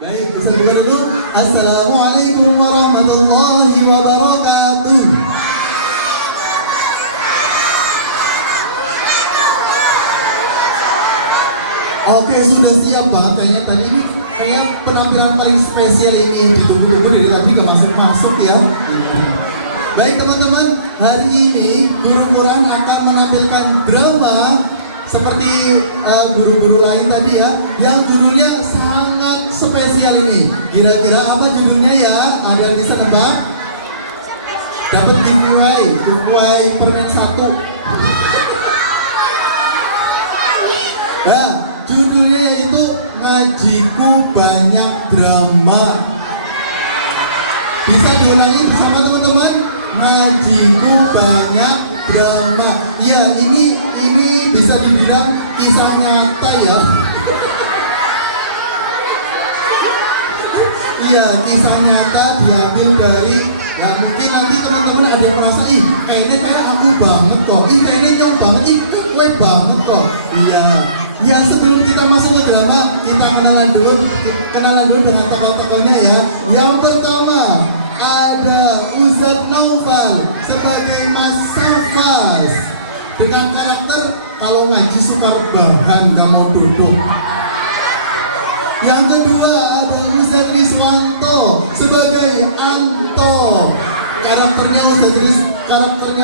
Baik, Ustaz buka dulu. Assalamualaikum warahmatullahi wabarakatuh. Oke, sudah siap banget kayaknya tadi ini. Kayaknya penampilan paling spesial ini ditunggu-tunggu dari tadi gak masuk-masuk ya. Baik teman-teman, hari ini Guru Quran akan menampilkan drama seperti guru-guru lain tadi ya, yang judulnya sangat spesial ini. Kira-kira apa judulnya ya? Ada yang bisa nebak? Dapat giveaway permen 1. Nah, judulnya yaitu Ngajiku Banyak Drama. Bisa diulangi bersama teman-teman? Ngajiku Banyak Drama. Ya, ini bisa dibilang kisah nyata ya. Iya, kisah nyata diambil dari, ya mungkin nanti teman-teman ada yang merasa, kayaknya kayak aku banget kok, kayaknya nyong banget, gue banget kok. Iya. Ya, sebelum kita masuk ke drama, kita kenalan dulu dengan tokoh-tokohnya ya. Yang pertama ada Ustadz Naufal sebagai Mas Safas dengan karakter kalau ngaji sukar bahan, gak mau duduk. Yang kedua ada Ustadz Rizwanto sebagai Anto. Karakternya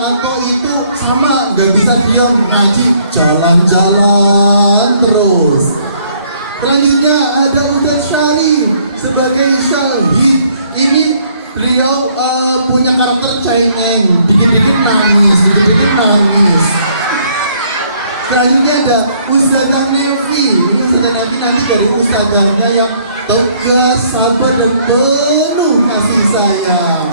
Anto itu sama, gak bisa diam, ngaji jalan-jalan terus. Selanjutnya ada Ustadz Syahli sebagai Syahid. Ini beliau punya karakter cengeng, dikit-dikit nangis. Selanjutnya ada Ustadzah Nevi. Ini Ustadzah Nevi nanti dari ustadzahnya yang tegas, sabar dan penuh kasih sayang.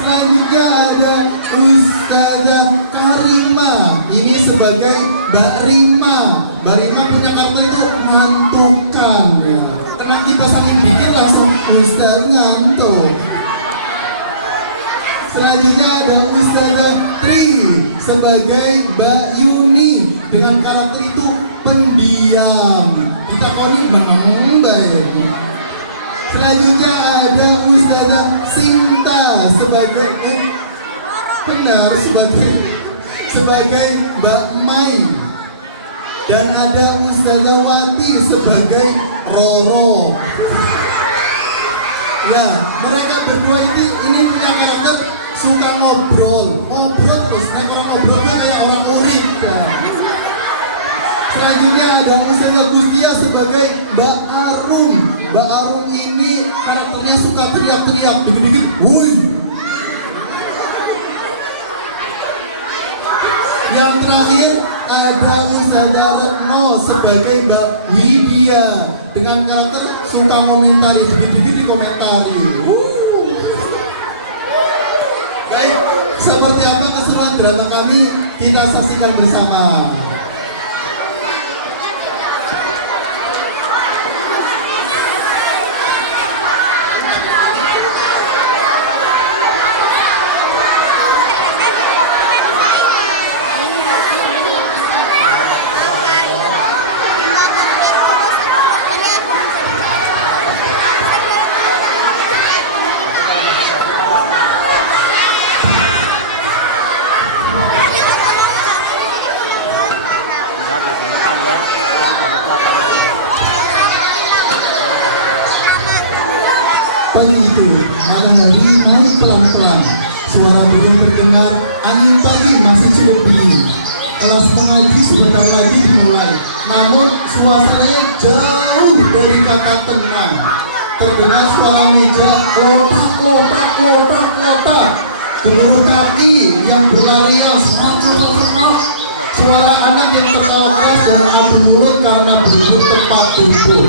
Selanjutnya ada Ustadzah Karima. Ini sebagai Mbak Rima. Mbak Rima punya karakter itu ngantukan ya. Karena kita saling bikin langsung Ustadz ngantuk. Selanjutnya ada Ustadzah Tri sebagai Mbak Yuni dengan karakter itu pendiam. Ditakoni baik. Selanjutnya ada Ustadzah Sinta sebagai sebagai Mbak Mai. Dan ada Ustadzah Wati sebagai Roro. Ya, mereka berdua ini punya karakter suka ngobrol terus. Orang ngobrol tuh kayak orang urip ya. Selanjutnya ada Ustadzah Gustia sebagai Mbak Arum. Mbak Arum ini karakternya suka teriak-teriak, dikit-dikit, wuih. Yang terakhir ada Ustadzah Retno sebagai Mbak Widya dengan karakter suka ngomentari, dikit-dikit dikomentari. Baik, seperti apa keseruan drama kami, kita saksikan bersama. Pagi itu, matahari naik pelan-pelan. Suara burung terdengar, angin pagi masih cukup dingin. Kelas mengaji sebentar lagi dimulai. Namun suasananya jauh dari kata tenang. Terdengar suara meja lotak. Gemuruh kaki yang berlarian semak. Suara anak yang tertawa keras dan adu mulut karena berebut tempat duduk.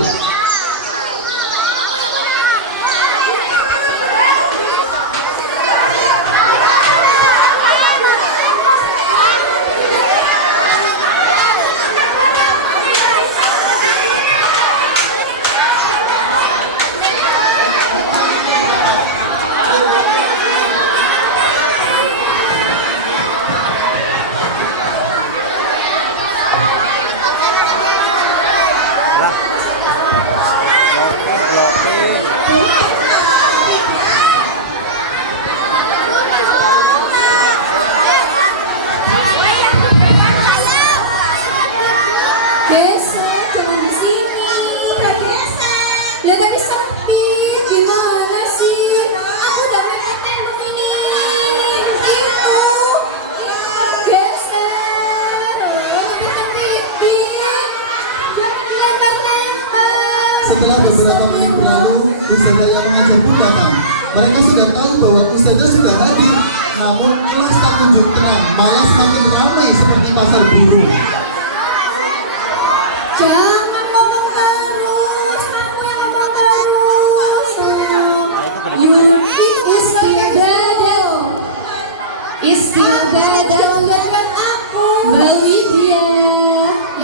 menit berlalu, Ustazah yang mengajar pun datang. Mereka sudah tahu bahwa Ustazah sudah hadir, namun kelas tak kunjung tenang, malah semakin ramai seperti pasar burung. Jangan ngomong terus, kamu yang ngomong terus. Jangan aku. Bawi dia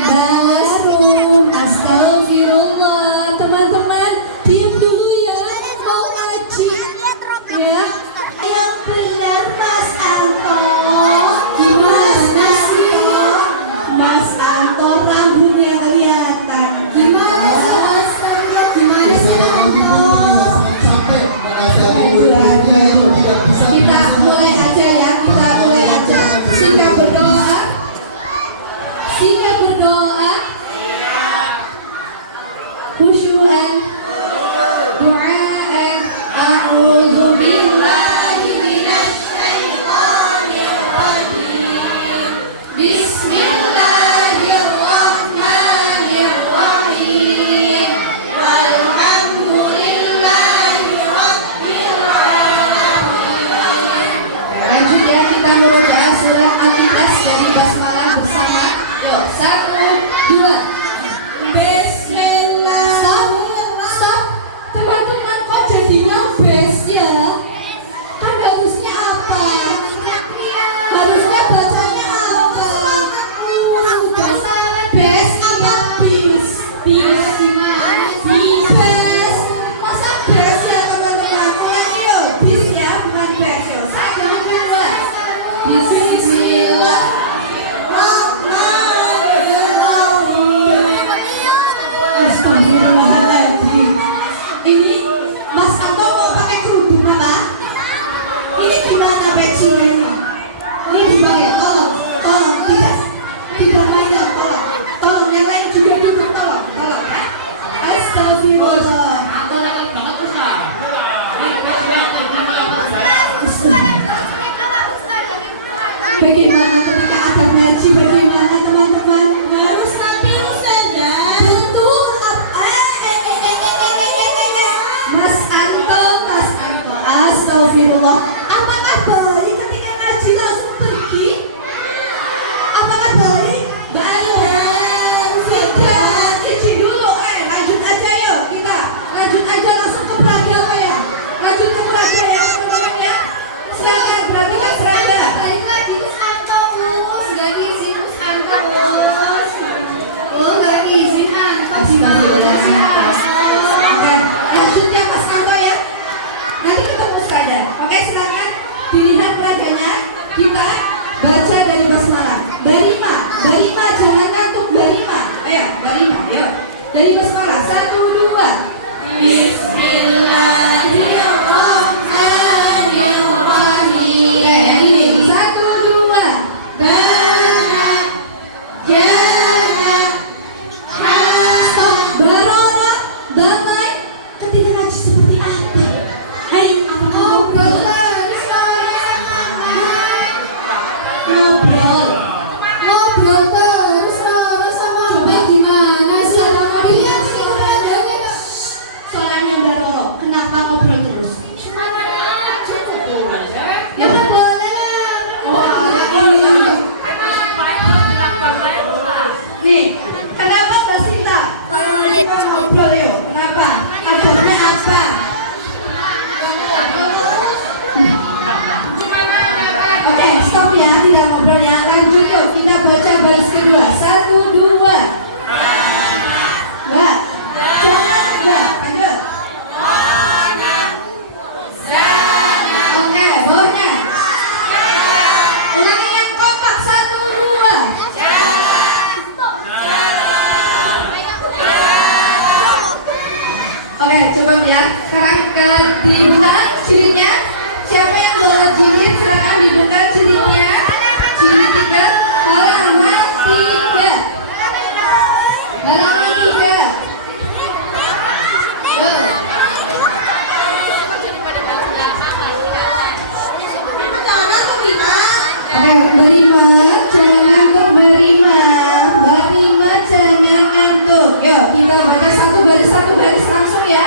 baru. Astagfirullah. Teman-teman, diam dulu ya. Mau ngaji. Ya. Yang benar Mas Anto. Gimana sih? Mas Anto rambutnya kelihatan. Gimana sih Mas Anto? Gimana sih Anto? Sampai menasihati murid-muridnya yang tidak bisa. Kita mulai aja ya, kita mulai aja. Singkat berdoa. Singkat berdoa. Khusyu'an. Du'a'an. A'udzu billahi minasy syaithanir rajim. Bismillahirrahmanirrahim. Walhamdulillahi rabbil alamin. Lanjut ya, kita membaca surat Al-Ikhlas dari basmalah bersama. Yuk, 1, 2. Bismillah. Stop. Teman-teman, kok jadinya bes ya? Kan harusnya apa? Harusnya bacanya apa? Bes apa bis? Bis gimana sih? Bes. Masa bes ya teman-teman? Ulangi yuk, bis ya, bukan bes yuk. 1, 2. Bismillah. Astagfirullahaladzim. Ini Mas Anto mau pakai kerudung apa? Ini gimana bajunya ini? Ini dipakai, tolong, tidak main dong, tolong yang lain juga duduk, tolong ya. Astagfirullah. Aku lewat banget Ustaz. Bagaimana ketika ada ngaji? Bagaimana teman-teman? Harus rapi saja. Betul. Mas Anto. Astagfirullah. Apakah baik ketika ngaji langsung pergi? Apakah baik? Baik. Sudah, izin dulu. Lanjut aja yuk kita. Lanjut aja langsung ke Praga apa ya? Lanjut ke Praga ya teman-teman ya. Silakan berarti kan seragam. Balik lagi Mas Anto, Mus. Gak izin Mas Anto, Mus. Oh, nggak izin Anto. Oke, lanjut ya Mas Anto ya. Nanti ketemu sekadar. Oke, silakan dilihat peraganya. Kita baca dari basmalah. Barima jangan ngantuk Barima. Ayo, Barima, yuk. Dari basmalah 1, 2. Bismillahirrahmanirrahim. Kayak gini. 1, 2. Stop. Barara, damai. Ketika ngaji seperti apa? Hai, apakah ngobrol? Ngobrol terus sama. Coba gimana sih? Lihat sih keadaannya. Soalnya Baroro, kenapa ngobrol terus? Ya nggak boleh lah. Nih, kenapa Mbak Sinta? Kalau ngaji kok ngobrol yuk? Kenapa? Kabarnya apa? Oke, stop ya, tidak ngobrol ya. Lanjut yuk, kita baca baris kedua. 1, 2. Mbak, silakan Mbak, lanjut. Oke, bawahnya. Ulangi yang kompak. 1, 2. Oke, coba ya. Sekarang ke dibuka jilidnya. Siapa yang bawa jilid, silakan dibuka jilidnya. Jilid 3, halaman 3. Halaman 3. Yuk. Oke, Barima, jangan ngantuk Barima. Barima jangan ngantuk. Yuk, kita baca satu baris langsung ya.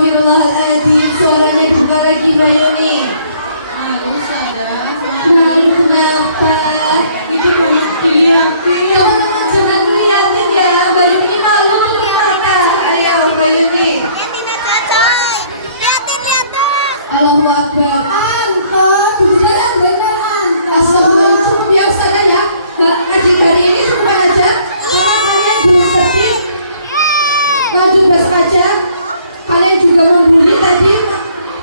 Astagfirullahaladzim, suaranya juga lagi Mbak Yuni. Malu sadar. Malu kenapa? Itu mati. Teman-teman jangan liatin ya, Mbak Yuni malu kenapa? Ayo Mbak Yuni. Allahu Akbar. Anton, beneran beneran. Astagfirullah, cukup biasa ya. Ngaji hari ini cukup aja. Karena kalian belum tertib. Lanjut besok aja. Kalian juga membuli tadi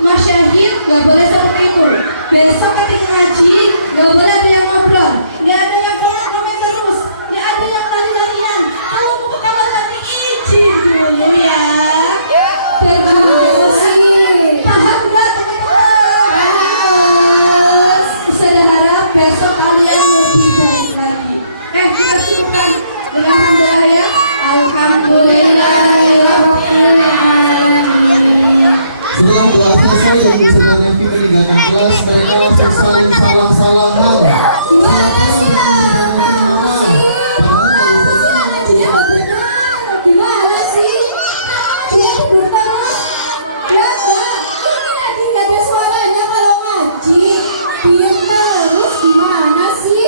Mas Syahid, gak boleh seperti itu. Besok ketika ngaji, gak boleh ada yang ngobrol. Gak ada yang komen terus. Gak ada yang lari-larian. Kalau mau ke kamar mandi izin dulu ya. Terus paham gak teman-teman? Saya harap besok kalian lebih baik lagi. Kita cukupkan dengan hamdalah ya. Alhamdulillahirrahmanirrahim. Setelah doa selesai yang sebenarnya kita meninggalkan kelas, mereka langsung saling salah-salahan. Gimana sih? Dia tidur terus. Ya Mbak, ini lagi nggak ada suaranya kalau ngaji. Diam terus gimana sih?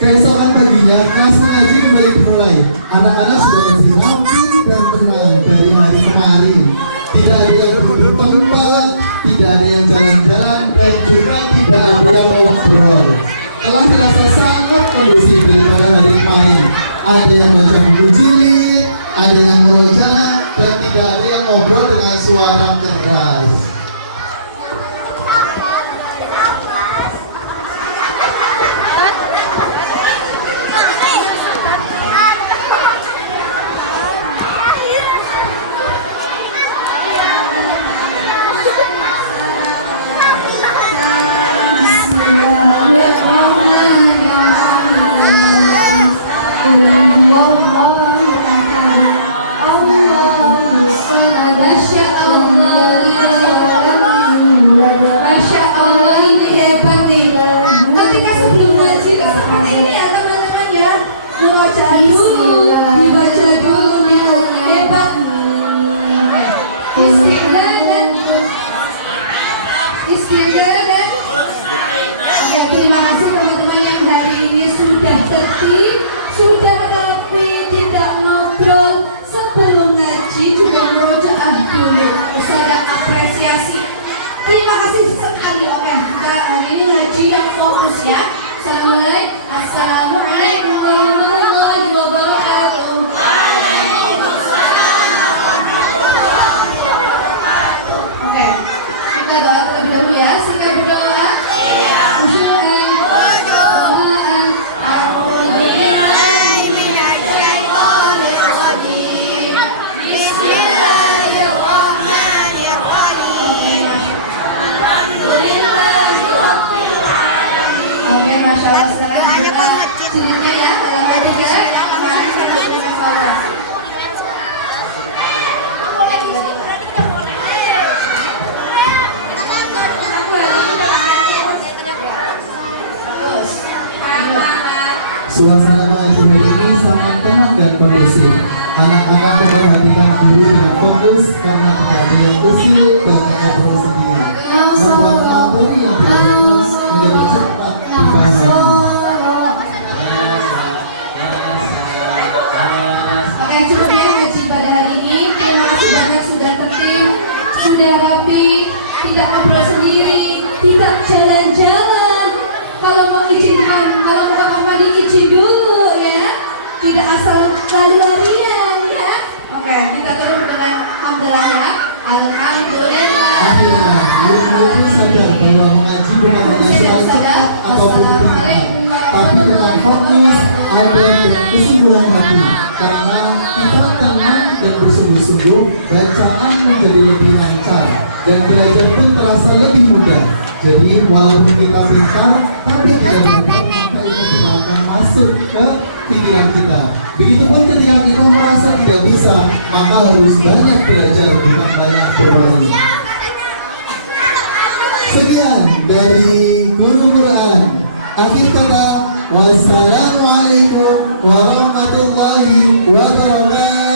Keesokan paginya, kelas mengaji kembali dimulai. Anak-anak sudah lebih rapi dan tenang dari hari kemarin. Tidak ada yang duduk tempat, tidak ada yang jalan-jalan, dan juga tidak ada yang ngobrol. Telah terasa sangat kondusif daripada hari kemarin. Ada yang baca buku jilid, ada yang ngomong jalan, dan tidak ada yang ngobrol dengan suara keras. Masya Allah, ini hebat nih. Ketika sebelum ngaji itu seperti ini ya teman-teman ya. Membaca dulu, dibaca dulu, hebat. Bismillah. Bismillah. Ya, terima kasih teman-teman yang hari ini sudah tertib, sudah rapi, tidak ngobrol. Sebelum ngaji juga murojaah dulu. Ada apresiasi. Terima kasih sekali. Oke, kita hari ini ngaji yang fokus ya. Assalamualaikum warahmatullahi wabarakatuh. Oke, kita doa terlebih dahulu ya. Singkat berdoa. Khusyu'an, doaan. A'udzubillahi minasyaitonir rajim. Bismillahirrahmanirrahim. Oke, Masya Allah. Doanya kok ngecit. Judulnya ya, Suasana mengaji hari ini sangat tenang dan kondusif. Anak-anak memperhatikan guru dengan fokus karena tidak ada yang usil dan ngobrol sendiri. Membuat materi yang berbeda menjadi cepat dipahami. Oke, cukup ya ngaji pada hari ini. Terima kasih banyak sudah tertib, sudah rapi, tidak ngobrol sendiri, tidak jalan-jalan. Kalau mau izinkan, kalau mau kamar mandi izin dulu ya. Tidak asal lari-larian ya. Oke, kita turun dengan hamdalah ya. Alhamdulillah. Akhirnya, guru-guru pun sadar bahwa mengaji bukan hanya selalu cepat atau perintah, tapi dengan fokus, adab, dan kesuburan hati. Karena kita tenang dan bersungguh-sungguh, bacaan menjadi lebih lancar dan belajar pun terasa lebih mudah. Jadi walaupun kita pintar, tapi tidak mudah, maka itu tidak akan masuk ke pikiran kita. Begitupun ketika kita merasa tidak bisa, maka harus banyak belajar bukan banyak bermain. Sekian dari Guru Quran. Akhir kata, wassalamualaikum warahmatullahi wabarakatuh.